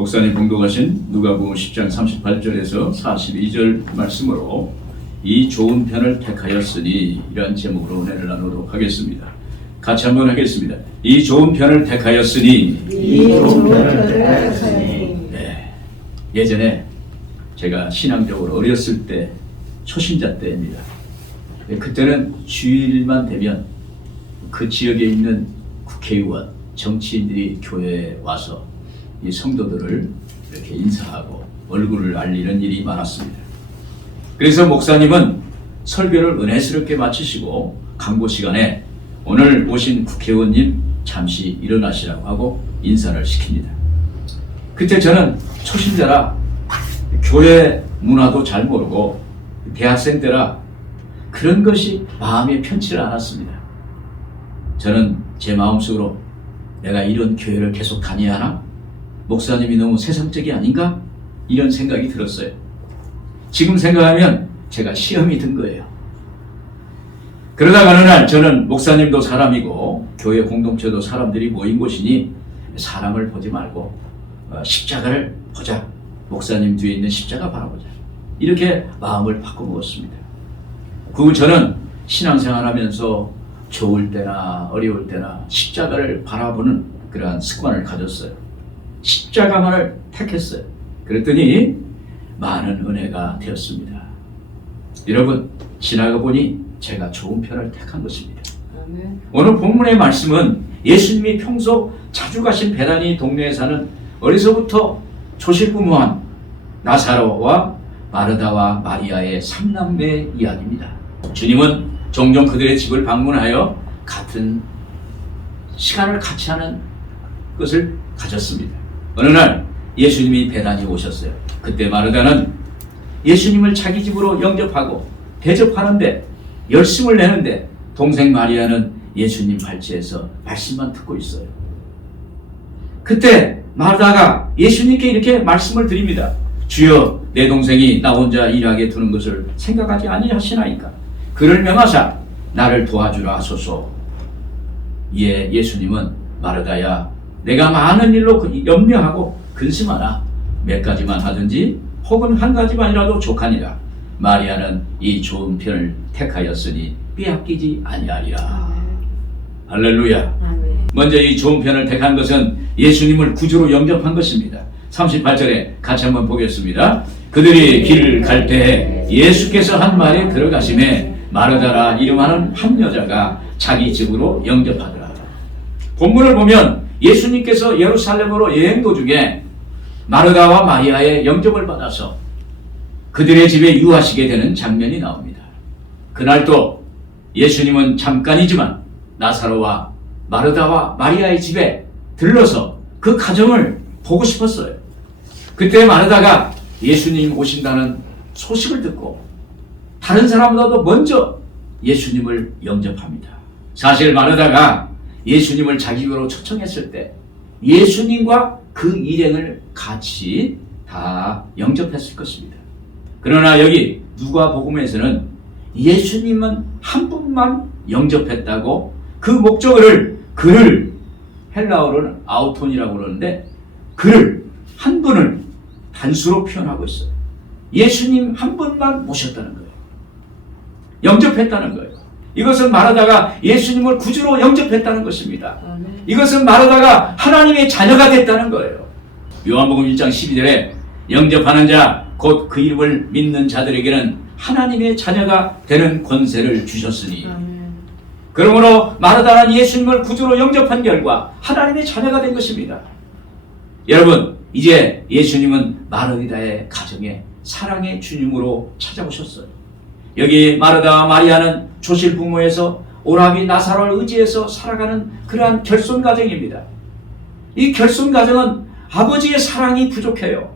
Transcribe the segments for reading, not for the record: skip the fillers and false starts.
목사님 봉독하신 누가복음 10장 38절에서 42절 말씀으로 이 좋은 편을 택하였으니 이란 제목으로 은혜를 나누도록 하겠습니다. 같이 한번 하겠습니다. 이 좋은 편을 택하였으니. 네. 예전에 제가 신앙적으로 어렸을 때 초신자 때입니다. 그때는 주일만 되면 그 지역에 있는 국회의원, 정치인들이 교회에 와서 이 성도들을 이렇게 인사하고 얼굴을 알리는 일이 많았습니다. 그래서 목사님은 설교를 은혜스럽게 마치시고 강보 시간에 오늘 오신 국회의원님 잠시 일어나시라고 하고 인사를 시킵니다. 그때 저는 초신자라 교회 문화도 잘 모르고 대학생 때라 그런 것이 마음에 편치를 않았습니다. 저는 제 마음속으로 내가 이런 교회를 계속 다녀야 하나? 목사님이 너무 세상적이 아닌가? 이런 생각이 들었어요. 지금 생각하면 제가 시험이 든 거예요. 그러다가 어느 날 저는 목사님도 사람이고 교회 공동체도 사람들이 모인 곳이니 사람을 보지 말고 십자가를 보자. 목사님 뒤에 있는 십자가 바라보자. 이렇게 마음을 바꿔먹었습니다. 그 후 저는 신앙생활하면서 좋을 때나 어려울 때나 십자가를 바라보는 그러한 습관을 가졌어요. 십자가만을 택했어요. 그랬더니 많은 은혜가 되었습니다. 여러분, 지나가 보니 제가 좋은 편을 택한 것입니다. 오늘 본문의 말씀은 예수님이 평소 자주 가신 베다니 동네에 사는 어려서부터 초실부모한 나사로와 마르다와 마리아의 삼남매 이야기입니다. 주님은 종종 그들의 집을 방문하여 같은 시간을 같이 하는 것을 가졌습니다. 어느 날 예수님이 베다니에 오셨어요. 그때 마르다는 예수님을 자기 집으로 영접하고 대접하는데 열심을 내는데 동생 마리아는 예수님 발치에서 말씀만 듣고 있어요. 그때 마르다가 예수님께 이렇게 말씀을 드립니다. 주여, 내 동생이 나 혼자 일하게 두는 것을 생각하지 아니하시나이까? 그를 명하사 나를 도와주라 하소서. 이에 예수님은 마르다야, 내가 많은 일로 염려하고 근심하나 몇 가지만 하든지 혹은 한 가지만이라도 족하니라. 마리아는 이 좋은 편을 택하였으니 빼앗기지 아니하리라. 할렐루야. 먼저 이 좋은 편을 택한 것은 예수님을 구주로 영접한 것입니다. 38절에 같이 한번 보겠습니다. 그들이 길을 갈 때 예수께서 한 말에 들어가심에 마르다라 이름하는 한 여자가 자기 집으로 영접하더라. 본문을 보면 예수님께서 예루살렘으로 여행 도중에 마르다와 마리아의 영접을 받아서 그들의 집에 유하시게 되는 장면이 나옵니다. 그날도 예수님은 잠깐이지만 나사로와 마르다와 마리아의 집에 들러서 그 가정을 보고 싶었어요. 그때 마르다가 예수님 오신다는 소식을 듣고 다른 사람보다도 먼저 예수님을 영접합니다. 사실 마르다가 예수님을 자기 집으로 초청했을 때 예수님과 그 일행을 같이 다 영접했을 것입니다. 그러나 여기 누가복음에서는 예수님은 한 분만 영접했다고 그 목적어를 그를 헬라어로는 아우톤이라고 그러는데 그를 한 분을 단수로 표현하고 있어요. 예수님 한 분만 모셨다는 거예요. 영접했다는 거예요. 이것은 마르다가 예수님을 구주로 영접했다는 것입니다. 이것은 마르다가 하나님의 자녀가 됐다는 거예요. 요한복음 1장 12절에 영접하는 자 곧 그 이름을 믿는 자들에게는 하나님의 자녀가 되는 권세를 주셨으니. 그러므로 마르다는 예수님을 구주로 영접한 결과 하나님의 자녀가 된 것입니다. 여러분, 이제 예수님은 마르다의 가정에 사랑의 주님으로 찾아오셨어요. 여기 마르다와 마리아는 조실 부모에서 오라비 나사로를 의지해서 살아가는 그러한 결손 가정입니다. 이 결손 가정은 아버지의 사랑이 부족해요.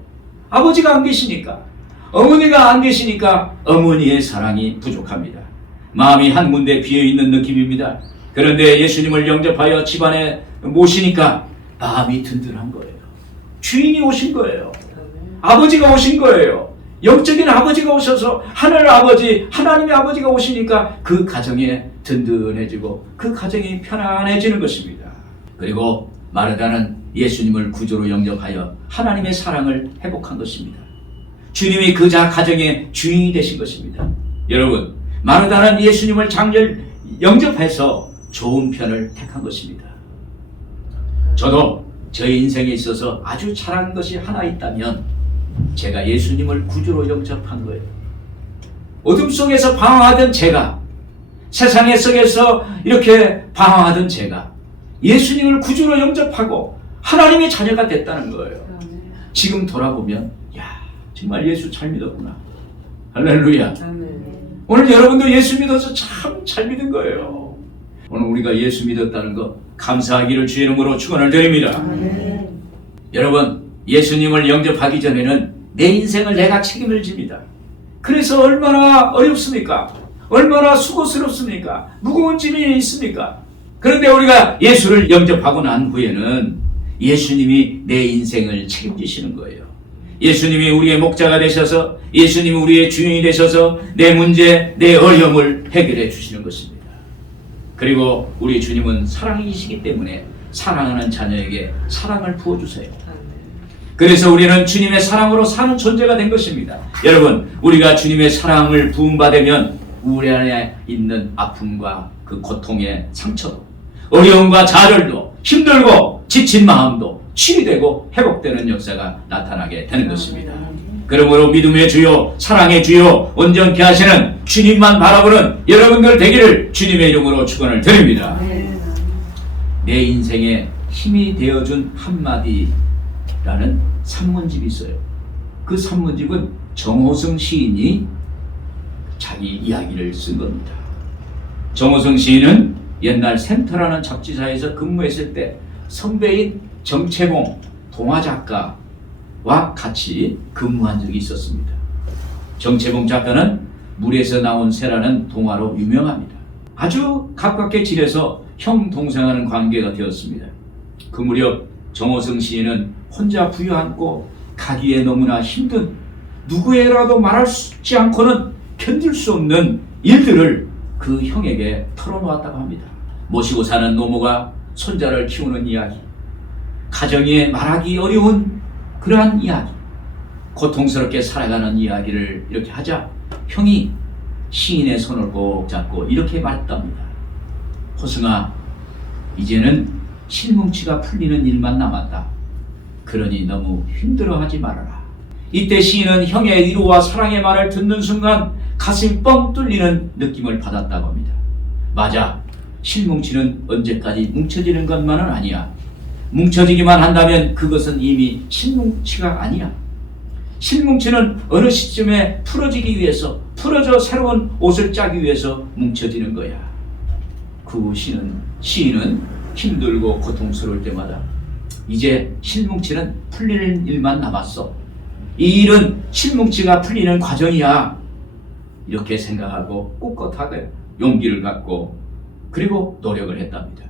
아버지가 안 계시니까, 어머니가 안 계시니까 어머니의 사랑이 부족합니다. 마음이 한 군데 비어있는 느낌입니다. 그런데 예수님을 영접하여 집안에 모시니까 마음이 든든한 거예요. 주인이 오신 거예요. 아버지가 오신 거예요. 영적인 아버지가 오셔서 하늘 아버지, 하나님의 아버지가 오시니까 그 가정에 든든해지고 그 가정이 편안해지는 것입니다. 그리고 마르다는 예수님을 구주로 영접하여 하나님의 사랑을 회복한 것입니다. 주님이 그 가정의 주인이 되신 것입니다. 여러분, 마르다는 예수님을 장렬 영접해서 좋은 편을 택한 것입니다. 저도 저의 인생에 있어서 아주 잘한 것이 하나 있다면 제가 예수님을 구주로 영접한 거예요. 어둠 속에서 방황하던 제가, 세상의 속에서 이렇게 방황하던 제가 예수님을 구주로 영접하고 하나님의 자녀가 됐다는 거예요. 지금 돌아보면 야, 정말 예수 잘 믿었구나. 할렐루야. 오늘 여러분도 예수 믿어서 참 잘 믿은 거예요. 오늘 우리가 예수 믿었다는 거 감사하기를 주의 이름으로 축원을 드립니다. 여러분, 예수님을 영접하기 전에는 내 인생을 내가 책임을 집니다. 그래서 얼마나 어렵습니까? 얼마나 수고스럽습니까? 무거운 짐이 있습니까? 그런데 우리가 예수를 영접하고 난 후에는 예수님이 내 인생을 책임지시는 거예요. 예수님이 우리의 목자가 되셔서, 예수님이 우리의 주인이 되셔서 내 문제, 내 어려움을 해결해 주시는 것입니다. 그리고 우리 주님은 사랑이시기 때문에 사랑하는 자녀에게 사랑을 부어주세요. 그래서 우리는 주님의 사랑으로 사는 존재가 된 것입니다. 여러분, 우리가 주님의 사랑을 부음받으면 우리 안에 있는 아픔과 그 고통의 상처도, 어려움과 좌절도, 힘들고 지친 마음도 치유되고 회복되는 역사가 나타나게 되는 것입니다. 그러므로 믿음의 주요, 사랑의 주요, 온전케 하시는 주님만 바라보는 여러분들 되기를 주님의 이름으로 축원을 드립니다. 내 인생에 힘이 되어준 한마디라는 산문집이 있어요. 그 산문집은 정호성 시인이 자기 이야기를 쓴 겁니다. 정호성 시인은 옛날 센터라는 잡지사에서 근무했을 때 선배인 정채봉 동화작가와 같이 근무한 적이 있었습니다. 정채봉 작가는 물에서 나온 새라는 동화로 유명합니다. 아주 가깝게 지내서 형 동생하는 관계가 되었습니다. 그 무렵 정호성 시인은 혼자 부여앉고 가기에 너무나 힘든, 누구에라도 말할 수 있지 않고는 견딜 수 없는 일들을 그 형에게 털어놓았다고 합니다. 모시고 사는 노모가 손자를 키우는 이야기, 가정에 말하기 어려운 그러한 이야기, 고통스럽게 살아가는 이야기를 이렇게 하자 형이 시인의 손을 꼭 잡고 이렇게 말했답니다. 호승아, 이제는 실뭉치가 풀리는 일만 남았다. 그러니 너무 힘들어하지 말아라. 이때 시인은 형의 위로와 사랑의 말을 듣는 순간 가슴이 뻥 뚫리는 느낌을 받았다고 합니다. 맞아, 실뭉치는 언제까지 뭉쳐지는 것만은 아니야. 뭉쳐지기만 한다면 그것은 이미 실뭉치가 아니야. 실뭉치는 어느 시점에 풀어지기 위해서, 풀어져 새로운 옷을 짜기 위해서 뭉쳐지는 거야. 그 시인은 힘들고 고통스러울 때마다 이제 실뭉치는 풀리는 일만 남았어. 이 일은 실뭉치가 풀리는 과정이야. 이렇게 생각하고 꿋꿋하게 용기를 갖고 그리고 노력을 했답니다.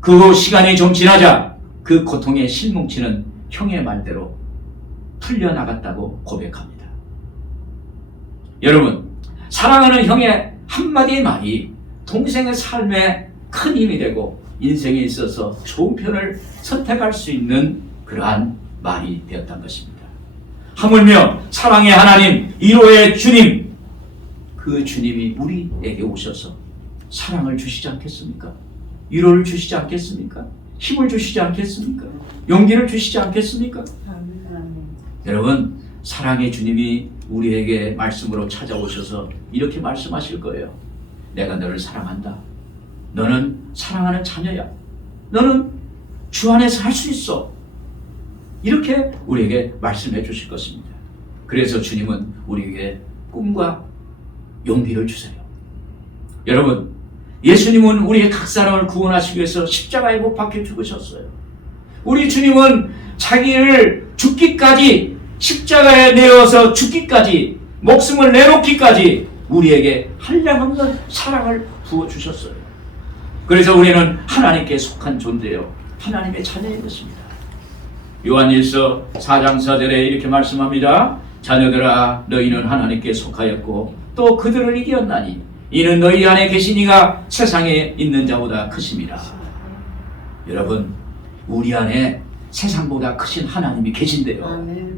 그 시간이 좀 지나자 그 고통의 실뭉치는 형의 말대로 풀려나갔다고 고백합니다. 여러분, 사랑하는 형의 한마디의 말이 동생의 삶에 큰 힘이 되고 인생에 있어서 좋은 편을 선택할 수 있는 그러한 말이 되었던 것입니다. 하물며 사랑의 하나님, 위로의 주님, 그 주님이 우리에게 오셔서 사랑을 주시지 않겠습니까? 위로를 주시지 않겠습니까? 힘을 주시지 않겠습니까? 용기를 주시지 않겠습니까? 여러분, 사랑의 주님이 우리에게 말씀으로 찾아오셔서 이렇게 말씀하실 거예요. 내가 너를 사랑한다. 너는 사랑하는 자녀야. 너는 주 안에서 할 수 있어. 이렇게 우리에게 말씀해 주실 것입니다. 그래서 주님은 우리에게 꿈과 용기를 주세요. 여러분, 예수님은 우리의 각 사람을 구원하시기 위해서 십자가에 못 박혀 죽으셨어요. 우리 주님은 자기를 죽기까지, 십자가에 내어서 죽기까지, 목숨을 내놓기까지 우리에게 한량없는 사랑을 부어주셨어요. 그래서 우리는 하나님께 속한 존재요, 하나님의 자녀인 것입니다. 요한일서 4장 4절에 이렇게 말씀합니다. 자녀들아, 너희는 하나님께 속하였고 또 그들을 이겼나니 이는 너희 안에 계신 이가 세상에 있는 자보다 크심이라. 여러분, 우리 안에 세상보다 크신 하나님이 계신데요. 아멘.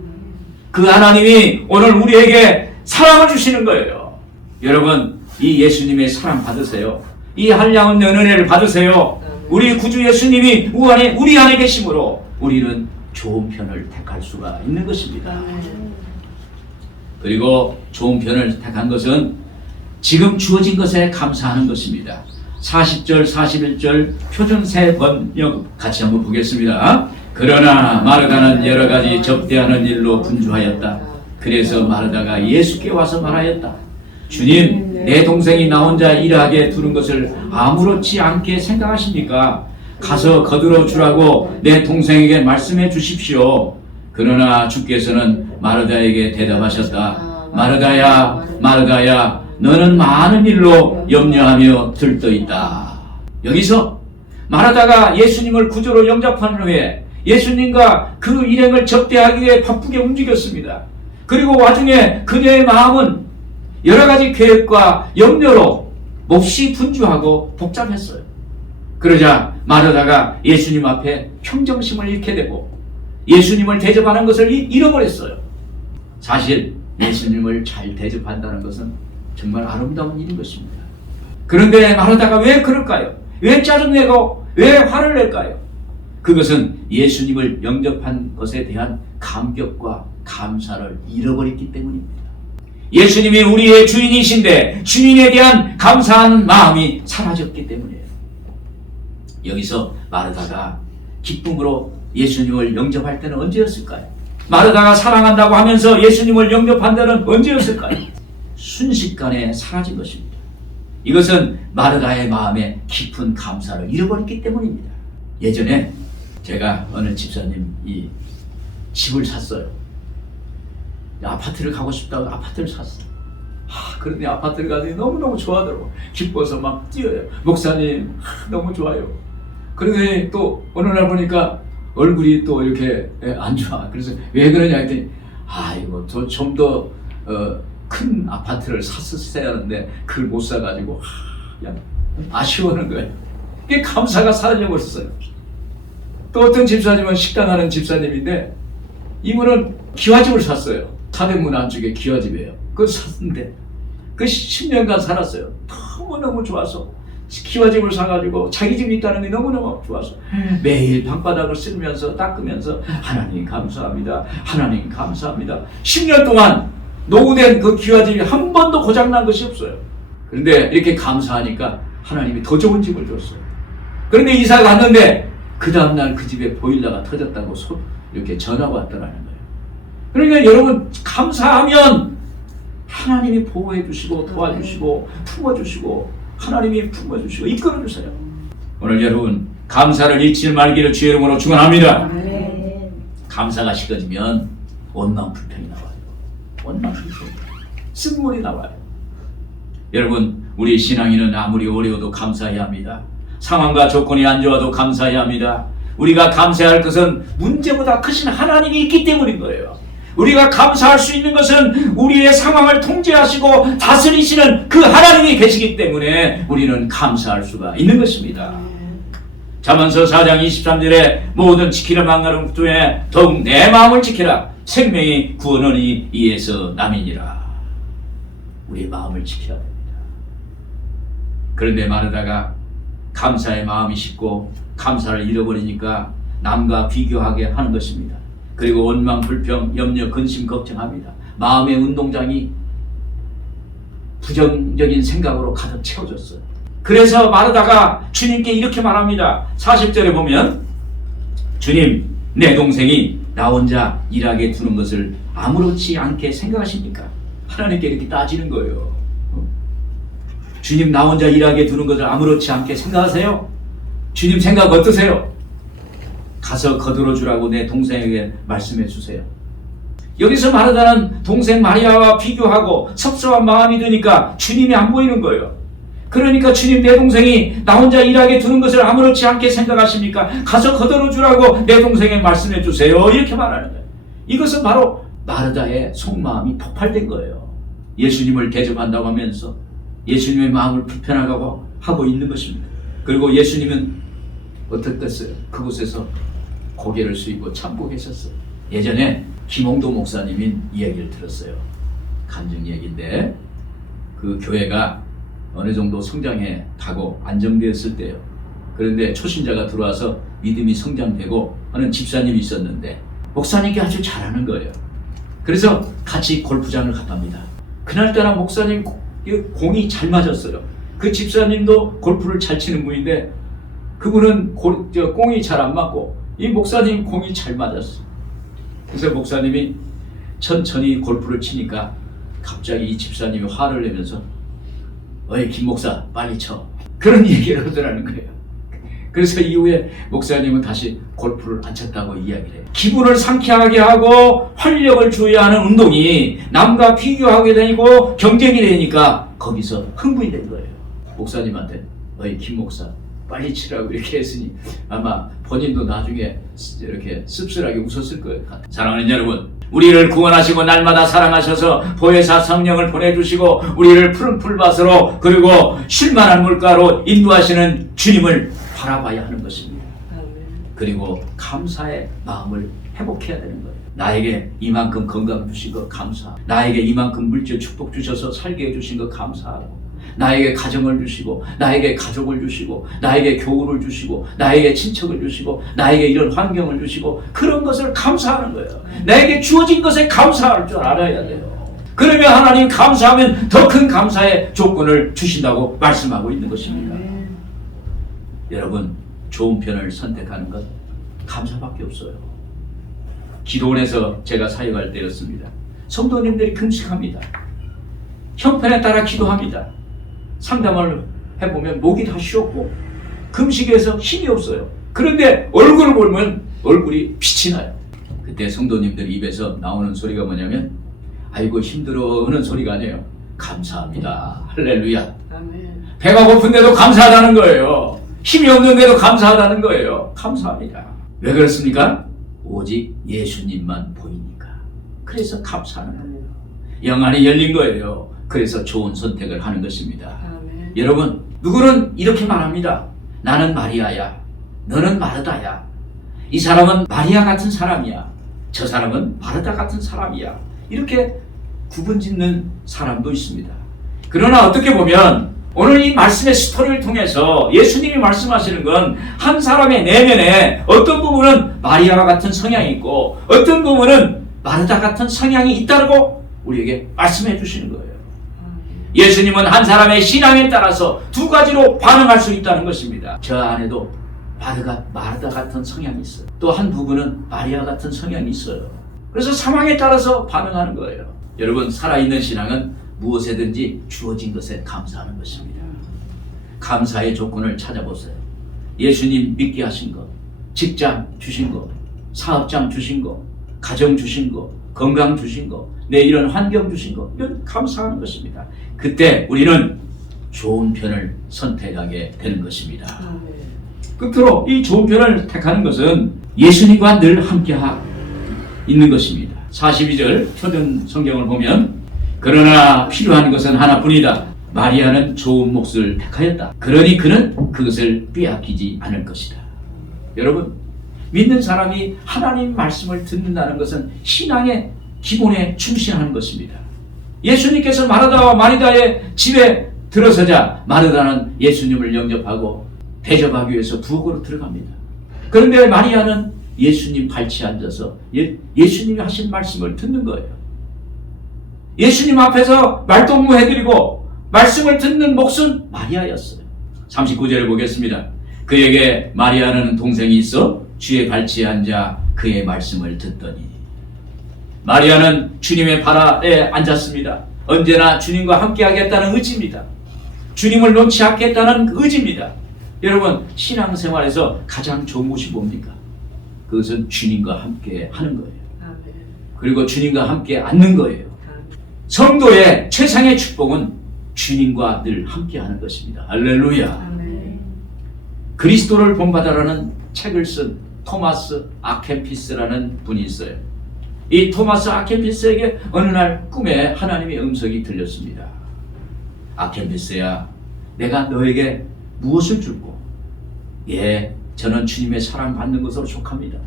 그 하나님이 오늘 우리에게 사랑을 주시는 거예요. 여러분, 이 예수님의 사랑 받으세요. 이 한량없는 은혜를 받으세요. 우리 구주 예수님이 우리 안에 계심으로 우리는 좋은 편을 택할 수가 있는 것입니다. 그리고 좋은 편을 택한 것은 지금 주어진 것에 감사하는 것입니다. 40절, 41절 표준 세 번역 같이 한번 보겠습니다. 그러나 마르다는 여러 가지 접대하는 일로 분주하였다. 그래서 마르다가 예수께 와서 말하였다. 주님, 내 동생이 나 혼자 일하게 두는 것을 아무렇지 않게 생각하십니까? 가서 거들어 주라고 내 동생에게 말씀해 주십시오. 그러나 주께서는 마르다에게 대답하셨다. 마르다야, 마르다야, 너는 많은 일로 염려하며 들떠 있다. 여기서 마르다가 예수님을 구주로 영접한 후에 예수님과 그 일행을 접대하기 위해 바쁘게 움직였습니다. 그리고 와중에 그녀의 마음은 여러 가지 계획과 염려로 몹시 분주하고 복잡했어요. 그러자 마르다가 예수님 앞에 평정심을 잃게 되고 예수님을 대접하는 것을 잃어버렸어요. 사실 예수님을 잘 대접한다는 것은 정말 아름다운 일인 것입니다. 그런데 마르다가 왜 그럴까요? 왜 짜증내고 왜 화를 낼까요? 그것은 예수님을 영접한 것에 대한 감격과 감사를 잃어버렸기 때문입니다. 예수님이 우리의 주인이신데 주인에 대한 감사하는 마음이 사라졌기 때문이에요. 여기서 마르다가 기쁨으로 예수님을 영접할 때는 언제였을까요? 마르다가 사랑한다고 하면서 예수님을 영접한 때는 언제였을까요? 순식간에 사라진 것입니다. 이것은 마르다의 마음에 깊은 감사를 잃어버렸기 때문입니다. 예전에 제가 어느 집사님이 집을 샀어요. 아파트를 가고 싶다고 아파트를 샀어요. 그런데 아파트를 가더니 너무너무 좋아하더라고. 기뻐서 막 뛰어요. 목사님, 너무 좋아요. 그러더니 또 어느 날 보니까 얼굴이 또 이렇게 안 좋아. 그래서 왜 그러냐 했더니 이거 좀 더 큰 아파트를 샀어야 하는데 그걸 못 사가지고 그냥 아쉬워하는 거예요. 이게 감사가 사라져버렸어요. 또 어떤 집사님은 식당하는 집사님인데 이분은 기와집을 샀어요. 사대문 안쪽에 기와집이에요. 그걸 샀는데 그 10년간 살았어요. 너무너무 좋아서 기와집을 사가지고 자기 집이 있다는 게 너무너무 좋아서 매일 방바닥을 쓸면서 닦으면서 하나님 감사합니다. 하나님 감사합니다. 10년 동안 노후된 그 기와집이 한 번도 고장난 것이 없어요. 그런데 이렇게 감사하니까 하나님이 더 좋은 집을 줬어요. 그런데 이사 갔는데 그 다음날 그 집에 보일러가 터졌다고 이렇게 전화가 왔더라는 거예요. 그러니까 여러분, 감사하면 하나님이 보호해 주시고 도와주시고 품어주시고 하나님이 품어주시고 이끌어주세요. 오늘 여러분, 감사를 잊지 말기를 주의 이름으로 축원합니다. 감사가 식어지면 원망 불평이 나와요. 원망 불평, 쓴물이 나와요. 여러분, 우리 신앙인은 아무리 어려워도 감사해야 합니다. 상황과 조건이 안 좋아도 감사해야 합니다. 우리가 감사할 것은 문제보다 크신 하나님이 있기 때문인 거예요. 우리가 감사할 수 있는 것은 우리의 상황을 통제하시고 다스리시는 그 하나님이 계시기 때문에 우리는 감사할 수가 있는 것입니다. 잠언서 4장 23절에 모든 지키는 망가름 중에 더욱 내 마음을 지키라. 생명이 구원하니 이에서 남이니라. 우리의 마음을 지켜야 됩니다. 그런데 마르다가 감사의 마음이 식고 감사를 잃어버리니까 남과 비교하게 하는 것입니다. 그리고 원망, 불평, 염려, 근심, 걱정합니다. 마음의 운동장이 부정적인 생각으로 가득 채워졌어요. 그래서 마르다가 주님께 이렇게 말합니다. 40절에 보면 주님, 내 동생이 나 혼자 일하게 두는 것을 아무렇지 않게 생각하십니까? 하나님께 이렇게 따지는 거예요. 주님, 나 혼자 일하게 두는 것을 아무렇지 않게 생각하세요? 주님 생각 어떠세요? 가서 거들어 주라고 내 동생에게 말씀해 주세요. 여기서 마르다는 동생 마리아와 비교하고 섭섭한 마음이 드니까 주님이 안 보이는 거예요. 그러니까 주님, 내 동생이 나 혼자 일하게 두는 것을 아무렇지 않게 생각하십니까? 가서 거들어 주라고 내 동생에게 말씀해 주세요. 이렇게 말하는 거예요. 이것은 바로 마르다의 속마음이 폭발된 거예요. 예수님을 대접한다고 하면서 예수님의 마음을 불편하게 하고 있는 것입니다. 그리고 예수님은 어떻겠어요? 그곳에서 고개를 숙이고 참고했었어요. 예전에 김홍도 목사님이 이야기를 들었어요. 간증 얘기인데 그 교회가 어느 정도 성장해 가고 안정되었을 때요. 그런데 초신자가 들어와서 믿음이 성장되고 하는 집사님이 있었는데 목사님께 아주 잘하는 거예요. 그래서 같이 골프장을 갔답니다. 그날따라 목사님 공이 잘 맞았어요. 그 집사님도 골프를 잘 치는 분인데 그분은 공이 잘 안 맞고 이 목사님 공이 잘 맞았어요. 그래서 목사님이 천천히 골프를 치니까 갑자기 이 집사님이 화를 내면서 어이 김 목사 빨리 쳐, 그런 얘기를 하더라는 거예요. 그래서 이후에 목사님은 다시 골프를 안 쳤다고 이야기를 해요. 기분을 상쾌하게 하고 활력을 줘야 하는 운동이 남과 비교하게 되고 경쟁이 되니까 거기서 흥분이 된 거예요. 목사님한테 어이 김 목사 빨리 치라고 이렇게 했으니 아마 본인도 나중에 이렇게 씁쓸하게 웃었을 거예요. 사랑하는 여러분, 우리를 구원하시고 날마다 사랑하셔서 보혜사 성령을 보내주시고 우리를 푸른 풀밭으로 그리고 쉴만한 물가로 인도하시는 주님을 바라봐야 하는 것입니다. 그리고 감사의 마음을 회복해야 되는 거예요. 나에게 이만큼 건강 주신 것 감사, 나에게 이만큼 물질 축복 주셔서 살게 해주신 것 감사하고, 나에게 가정을 주시고 나에게 가족을 주시고 나에게 교훈을 주시고 나에게 친척을 주시고 나에게 이런 환경을 주시고 그런 것을 감사하는 거예요. 나에게 주어진 것에 감사할 줄 알아야 돼요. 그러면 하나님 감사하면 더 큰 감사의 조건을 주신다고 말씀하고 있는 것입니다. 여러분, 좋은 편을 선택하는 것 감사밖에 없어요. 기도원에서 제가 사역할 때였습니다. 성도님들이 금식합니다. 형편에 따라 기도합니다. 상담을 해보면 목이 다 쉬었고 금식에서 힘이 없어요. 그런데 얼굴을 보면 얼굴이 빛이 나요. 그때 성도님들 입에서 나오는 소리가 뭐냐면 아이고 힘들어 하는 소리가 아니에요. 감사합니다. 할렐루야. 아멘. 배가 고픈데도 감사하다는 거예요. 힘이 없는데도 감사하다는 거예요. 감사합니다. 왜 그렇습니까? 오직 예수님만 보이니까. 그래서 감사하는 거예요. 영안이 열린 거예요. 그래서 좋은 선택을 하는 것입니다. 아멘. 여러분, 누구는 이렇게 말합니다. 나는 마리아야. 너는 마르다야. 이 사람은 마리아 같은 사람이야. 저 사람은 마르다 같은 사람이야. 이렇게 구분짓는 사람도 있습니다. 그러나 어떻게 보면 오늘 이 말씀의 스토리를 통해서 예수님이 말씀하시는 건 한 사람의 내면에 어떤 부분은 마리아와 같은 성향이 있고 어떤 부분은 마르다 같은 성향이 있다고 우리에게 말씀해 주시는 거예요. 예수님은 한 사람의 신앙에 따라서 두 가지로 반응할 수 있다는 것입니다. 저 안에도 마르다 같은 성향이 있어요. 또 한 부분은 마리아 같은 성향이 있어요. 그래서 상황에 따라서 반응하는 거예요. 여러분, 살아있는 신앙은 무엇에든지 주어진 것에 감사하는 것입니다. 감사의 조건을 찾아보세요. 예수님 믿게 하신 것, 직장 주신 것, 사업장 주신 것, 가정 주신 것, 건강 주신 것, 내 이런 환경 주신 것, 이런 감사하는 것입니다. 그때 우리는 좋은 편을 선택하게 되는 것입니다. 끝으로 이 좋은 편을 택하는 것은 예수님과 늘 함께 있는 것입니다. 42절 표준 성경을 보면 그러나 필요한 것은 하나뿐이다. 마리아는 좋은 몫을 택하였다. 그러니 그는 그것을 빼앗기지 않을 것이다. 여러분, 믿는 사람이 하나님 말씀을 듣는다는 것은 신앙의 기본에 충실하는 것입니다. 예수님께서 마르다와 마리다의 집에 들어서자 마르다는 예수님을 영접하고 대접하기 위해서 부엌으로 들어갑니다. 그런데 마리아는 예수님 발치에 앉아서 예수님이 하신 말씀을 듣는 거예요. 예수님 앞에서 말동무해드리고 말씀을 듣는 몫은 마리아였어요. 39절을 보겠습니다. 그에게 마리아라는 동생이 있어 주의 발치에 앉아 그의 말씀을 듣더니. 마리아는 주님의 발 아래 앉았습니다. 언제나 주님과 함께 하겠다는 의지입니다. 주님을 놓지 않겠다는 의지입니다. 여러분, 신앙생활에서 가장 좋은 것이 뭡니까? 그것은 주님과 함께 하는 거예요. 그리고 주님과 함께 앉는 거예요. 성도의 최상의 축복은 주님과 늘 함께 하는 것입니다. 할렐루야. 그리스도를 본받아라는 책을 쓴 토마스 아켄피스라는 분이 있어요. 이 토마스 아켄피스에게 어느 날 꿈에 하나님의 음성이 들렸습니다. 아켄피스야, 내가 너에게 무엇을 줄고? 예, 저는 주님의 사랑받는 것으로 족합니다.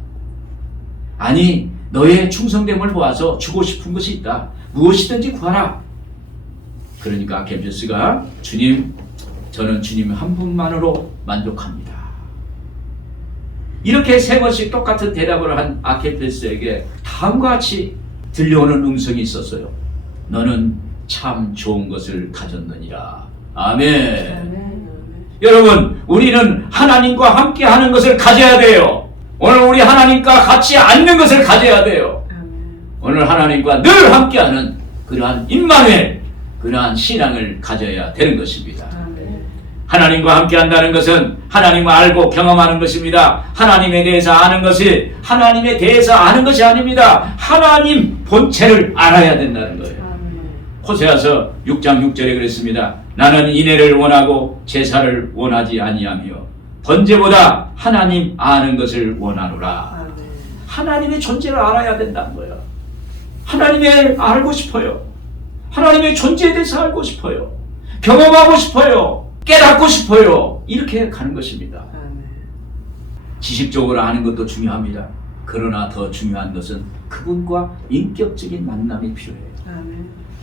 아니 너의 충성됨을 보아서 주고 싶은 것이 있다. 무엇이든지 구하라. 그러니까 아케필스가 주님, 저는 주님 한 분만으로 만족합니다. 이렇게 3번씩 똑같은 대답을 한 아케필스에게 다음과 같이 들려오는 음성이 있었어요. 너는 참 좋은 것을 가졌느니라. 아멘. 여러분, 우리는 하나님과 함께 하는 것을 가져야 돼요. 오늘 우리 하나님과 같이 앉는 것을 가져야 돼요. 오늘 하나님과 늘 함께하는 그러한 임마누엘, 그러한 신앙을 가져야 되는 것입니다. 하나님과 함께 한다는 것은 하나님을 알고 경험하는 것입니다. 하나님에 대해서 아는 것이 하나님에 대해서 아는 것이 아닙니다. 하나님 본체를 알아야 된다는 거예요. 호세아서 6장 6절에 그랬습니다. 나는 인애를 원하고 제사를 원하지 아니하며 번제보다 하나님 아는 것을 원하노라. 하나님의 존재를 알아야 된다는 거예요. 하나님을 알고 싶어요. 하나님의 존재에 대해서 알고 싶어요. 경험하고 싶어요. 깨닫고 싶어요. 이렇게 가는 것입니다. 지식적으로 아는 것도 중요합니다. 그러나 더 중요한 것은 그분과 인격적인 만남이 필요해요.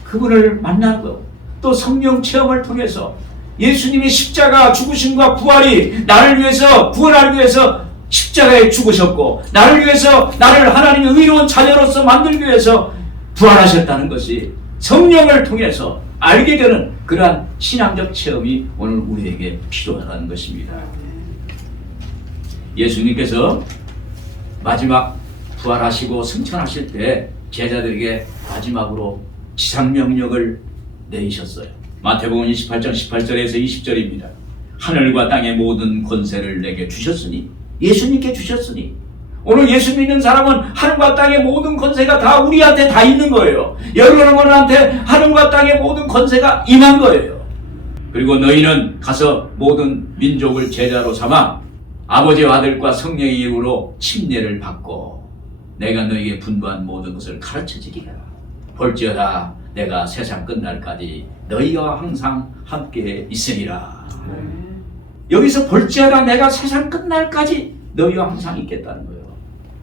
그분을 만나고 또 성령 체험을 통해서 예수님이 십자가 죽으심과 부활이 나를 위해서 구원하기 위해서 십자가에 죽으셨고 나를 위해서 나를 하나님의 의로운 자녀로서 만들기 위해서 부활하셨다는 것이 성령을 통해서 알게 되는 그러한 신앙적 체험이 오늘 우리에게 필요하다는 것입니다. 예수님께서 마지막 부활하시고 승천하실 때 제자들에게 마지막으로 지상명령을 내리셨어요. 마태복음 28장 18절에서 20절입니다. 하늘과 땅의 모든 권세를 내게 주셨으니, 예수님께 주셨으니, 오늘 예수 믿는 사람은 하늘과 땅의 모든 권세가 다 우리한테 다 있는 거예요. 여러분한테 하늘과 땅의 모든 권세가 임한 거예요. 그리고 너희는 가서 모든 민족을 제자로 삼아 아버지와 아들과 성령의 이름으로 침례를 받고 내가 너희에게 분부한 모든 것을 가르쳐주리라. 볼지어다 내가 세상 끝날까지 너희와 항상 함께 있으리라. 여기서 볼지어다 내가 세상 끝날까지 너희와 항상 있겠다는 거예요.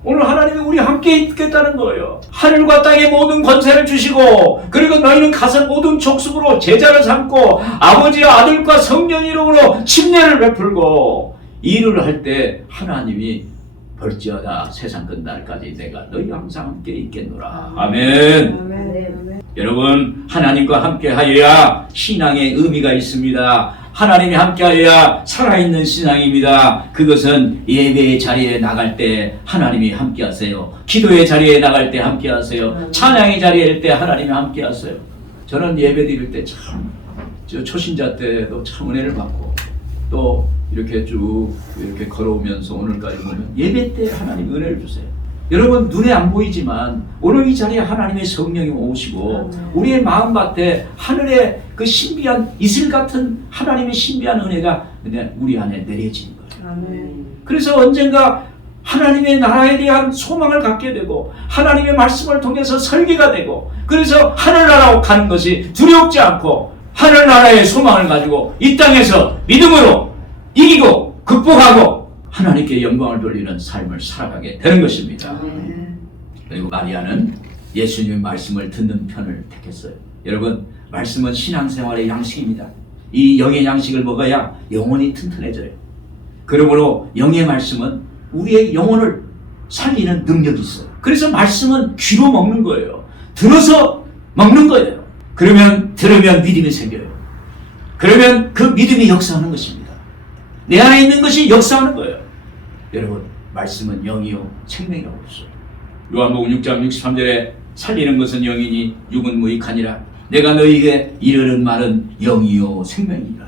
오늘 하나님이 우리 함께 있겠다는 거예요. 하늘과 땅의 모든 권세를 주시고 그리고 너희는 가서 모든 족속으로 제자를 삼고 아버지와 아들과 성령의 이름으로 침례를 베풀고 일을 할 때 하나님이 볼지어다 세상 끝날까지 내가 너희와 항상 함께 있겠노라. 아멘. 아멘. 여러분, 하나님과 함께 하여야 신앙의 의미가 있습니다. 하나님이 함께하여야 살아있는 신앙입니다. 그것은 예배의 자리에 나갈 때 하나님이 함께하세요. 기도의 자리에 나갈 때 함께하세요. 찬양의 자리에 때 하나님이 함께하세요. 저는 예배 드릴 때 참 초신자 때도 참 은혜를 받고 또 이렇게 쭉 이렇게 걸어오면서 오늘까지 보면 예배 때 하나님 은혜를 주세요. 여러분 눈에 안 보이지만 오늘 이 자리에 하나님의 성령이 오시고 우리의 마음밭에 하늘의 그 신비한 이슬 같은 하나님의 신비한 은혜가 우리 안에 내려지는 거예요. 아멘. 그래서 언젠가 하나님의 나라에 대한 소망을 갖게 되고 하나님의 말씀을 통해서 설계가 되고 그래서 하늘나라로 가는 것이 두렵지 않고 하늘나라의 소망을 가지고 이 땅에서 믿음으로 이기고 극복하고 하나님께 영광을 돌리는 삶을 살아가게 되는 것입니다. 그리고 마리아는 예수님의 말씀을 듣는 편을 택했어요. 여러분, 말씀은 신앙생활의 양식입니다. 이 영의 양식을 먹어야 영혼이 튼튼해져요. 그러므로 영의 말씀은 우리의 영혼을 살리는 능력이 있어요. 그래서 말씀은 귀로 먹는 거예요. 들어서 먹는 거예요. 그러면 들으면 믿음이 생겨요. 그러면 그 믿음이 역사하는 것입니다. 내 안에 있는 것이 역사하는 거예요. 여러분, 말씀은 영이요 생명이라고 했어요. 요한복음 6장 63절에 살리는 것은 영이니 육은 무익하니라. 내가 너희에게 이르는 말은 영이요 생명이라.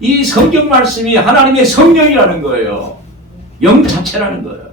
이 성경 말씀이 하나님의 성령이라는 거예요. 영 자체라는 거예요.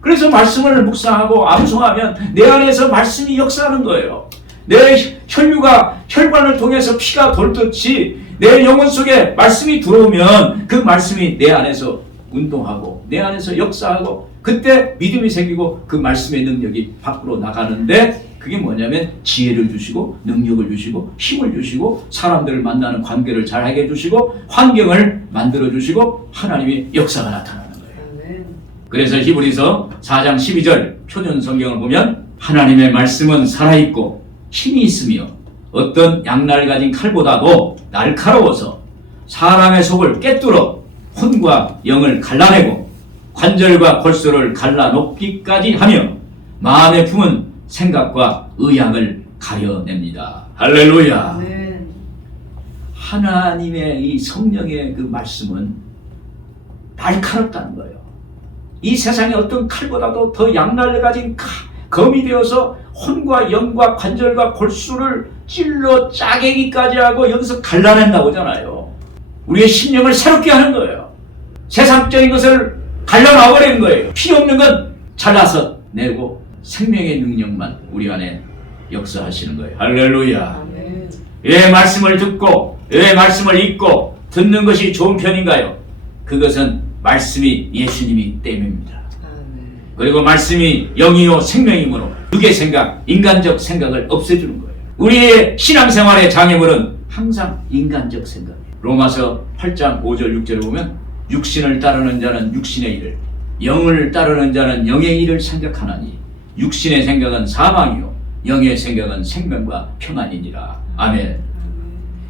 그래서 말씀을 묵상하고 암송하면 내 안에서 말씀이 역사하는 거예요. 내 혈류가 혈관을 통해서 피가 돌듯이 내 영혼 속에 말씀이 들어오면 그 말씀이 내 안에서 운동하고 내 안에서 역사하고 그때 믿음이 생기고 그 말씀의 능력이 밖으로 나가는데 그게 뭐냐면 지혜를 주시고 능력을 주시고 힘을 주시고 사람들을 만나는 관계를 잘하게 해주시고 환경을 만들어 주시고 하나님의 역사가 나타나는 거예요. 그래서 히브리서 4장 12절 표준 성경을 보면 하나님의 말씀은 살아있고 힘이 있으며 어떤 양날 가진 칼보다도 날카로워서 사람의 속을 꿰뚫어 혼과 영을 갈라내고 관절과 골수를 갈라놓기까지 하며 마음에 품은 생각과 의향을 가려냅니다. 할렐루야. 아멘. 하나님의 이 성령의 그 말씀은 날카롭다는 거예요. 이 세상의 어떤 칼보다도 더 양날래 가진 검이 되어서 혼과 영과 관절과 골수를 찔러 짜개기까지 하고 여기서 갈라낸다고 하잖아요. 우리의 심령을 새롭게 하는 거예요. 세상적인 것을 갈라놔버리는 거예요. 필요 없는 건 잘라서 내고 생명의 능력만 우리 안에 역사하시는 거예요. 할렐루야. 아멘. 왜 말씀을 듣고 왜 말씀을 읽고 듣는 것이 좋은 편인가요? 그것은 말씀이 예수님이 때문입니다. 아멘. 그리고 말씀이 영이요 생명이므로 육의 생각, 인간적 생각을 없애주는 거예요. 우리의 신앙생활의 장애물은 항상 인간적 생각이에요. 로마서 8장 5절 6절에 보면 육신을 따르는 자는 육신의 일을, 영을 따르는 자는 영의 일을 생각하나니 육신의 생각은 사망이요 영의 생각은 생명과 평안이니라. 아멘.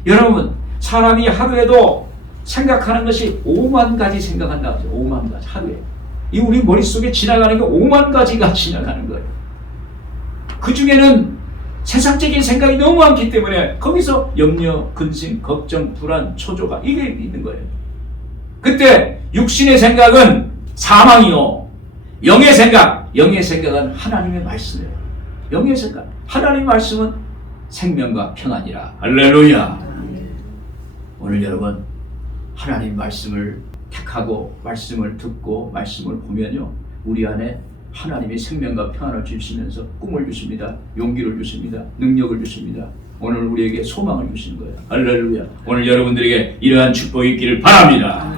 여러분, 사람이 하루에도 생각하는 것이 5만 가지 생각한다고 하죠. 5만 가지 하루에. 이 우리 머릿속에 지나가는 게 5만 가지가 지나가는 거예요. 그 중에는 세상적인 생각이 너무 많기 때문에 거기서 염려, 근심, 걱정, 불안, 초조가 이게 있는 거예요. 그때 육신의 생각은 사망이요. 영의 생각은 하나님의 말씀이에요. 영의 생각, 하나님의 말씀은 생명과 평안이라. 할렐루야. 오늘 여러분 하나님 말씀을 택하고 말씀을 듣고 말씀을 보면요, 우리 안에 하나님의 생명과 평안을 주시면서 꿈을 주십니다. 용기를 주십니다. 능력을 주십니다. 오늘 우리에게 소망을 주시는 거예요. 할렐루야. 오늘 여러분들에게 이러한 축복이 있기를 바랍니다.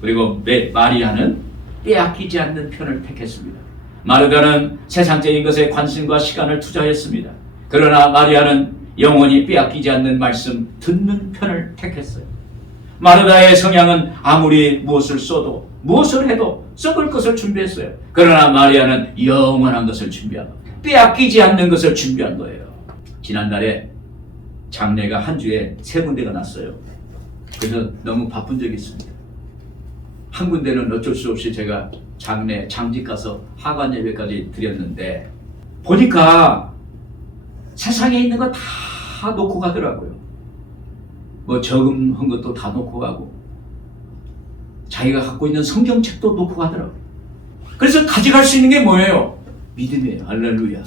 그리고 마리아는 빼앗기지 않는 편을 택했습니다. 마르다는 세상적인 것에 관심과 시간을 투자했습니다. 그러나 마리아는 영원히 빼앗기지 않는 말씀 듣는 편을 택했어요. 마르다의 성향은 아무리 무엇을 써도 무엇을 해도 썩을 것을 준비했어요. 그러나 마리아는 영원한 것을 준비한 거예요. 빼앗기지 않는 것을 준비한 거예요. 지난달에 장례가 한 주에 3군데가 났어요. 그래서 너무 바쁜 적이 있습니다. 한 군데는 어쩔 수 없이 제가 장례 장직 가서 하관 예배까지 드렸는데 보니까 세상에 있는 거 다 놓고 가더라고요. 뭐 저금한 것도 다 놓고 가고 자기가 갖고 있는 성경책도 놓고 가더라고요. 그래서 가져갈 수 있는 게 뭐예요? 믿음이에요. 할렐루야.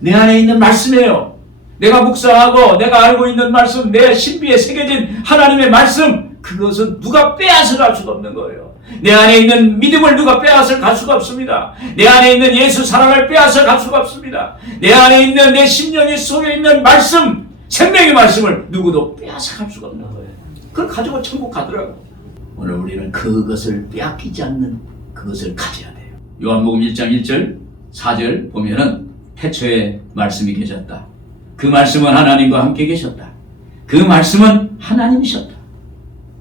내 안에 있는 말씀이에요. 내가 묵상하고 내가 알고 있는 말씀, 내 신비에 새겨진 하나님의 말씀, 그것은 누가 빼앗아 갈 수가 없는 거예요. 내 안에 있는 믿음을 누가 빼앗아 갈 수가 없습니다. 내 안에 있는 예수 사랑을 빼앗아 갈 수가 없습니다. 내 안에 있는 내 심령의 속에 있는 말씀, 생명의 말씀을 누구도 빼앗아 갈 수가 없는 거예요. 그걸 가지고 천국 가더라고. 오늘 우리는 그것을 빼앗기지 않는 그것을 가져야 돼요. 요한복음 1장 1절 4절 보면은 태초에 말씀이 계셨다. 그 말씀은 하나님과 함께 계셨다. 그 말씀은 하나님이셨다.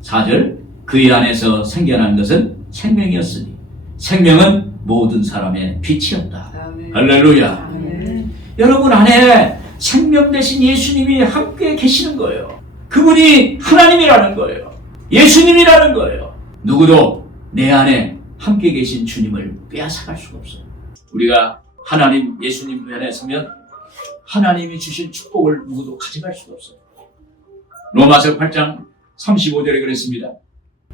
4절 그의 안에서 생겨난 것은 생명이었으니 생명은 모든 사람의 빛이었다. 아멘. 할렐루야. 아멘. 여러분 안에 생명 대신 예수님이 함께 계시는 거예요. 그분이 하나님이라는 거예요. 예수님이라는 거예요. 누구도 내 안에 함께 계신 주님을 빼앗아갈 수가 없어요. 우리가 하나님 예수님 편에 서면 하나님이 주신 축복을 누구도 가져갈 수가 없어요. 로마서 8장 35절에 그랬습니다.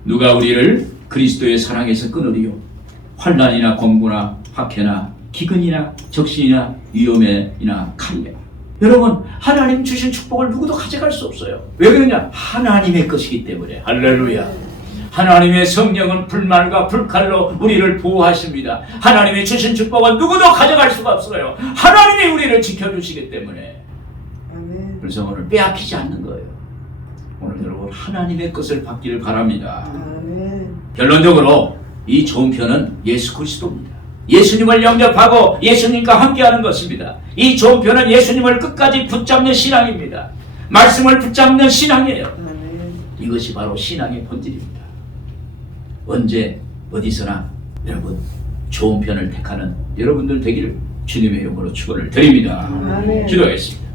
누가 우리를 그리스도의 사랑에서 끊으리요? 환난이나 공고나 학해나 기근이나 적신이나 위험이나 칼이야. 여러분, 하나님 주신 축복을 누구도 가져갈 수 없어요. 왜 그러냐? 하나님의 것이기 때문에. 할렐루야. 하나님의 성령은 불말과 불칼로 우리를 보호하십니다. 하나님이 주신 축복은 누구도 가져갈 수가 없어요. 하나님이 우리를 지켜주시기 때문에. 아멘. 그래서 오늘 빼앗기지 않는 거예요. 오늘 여러분 하나님의 것을 받기를 바랍니다. 아멘. 결론적으로 이 좋은 편은 예수 그리스도입니다. 예수님을 영접하고 예수님과 함께하는 것입니다. 이 좋은 편은 예수님을 끝까지 붙잡는 신앙입니다. 말씀을 붙잡는 신앙이에요. 아멘. 이것이 바로 신앙의 본질입니다. 언제 어디서나 여러분 좋은 편을 택하는 여러분들 되기를 주님의 이름으로 축원을 드립니다. 아멘. 기도하겠습니다.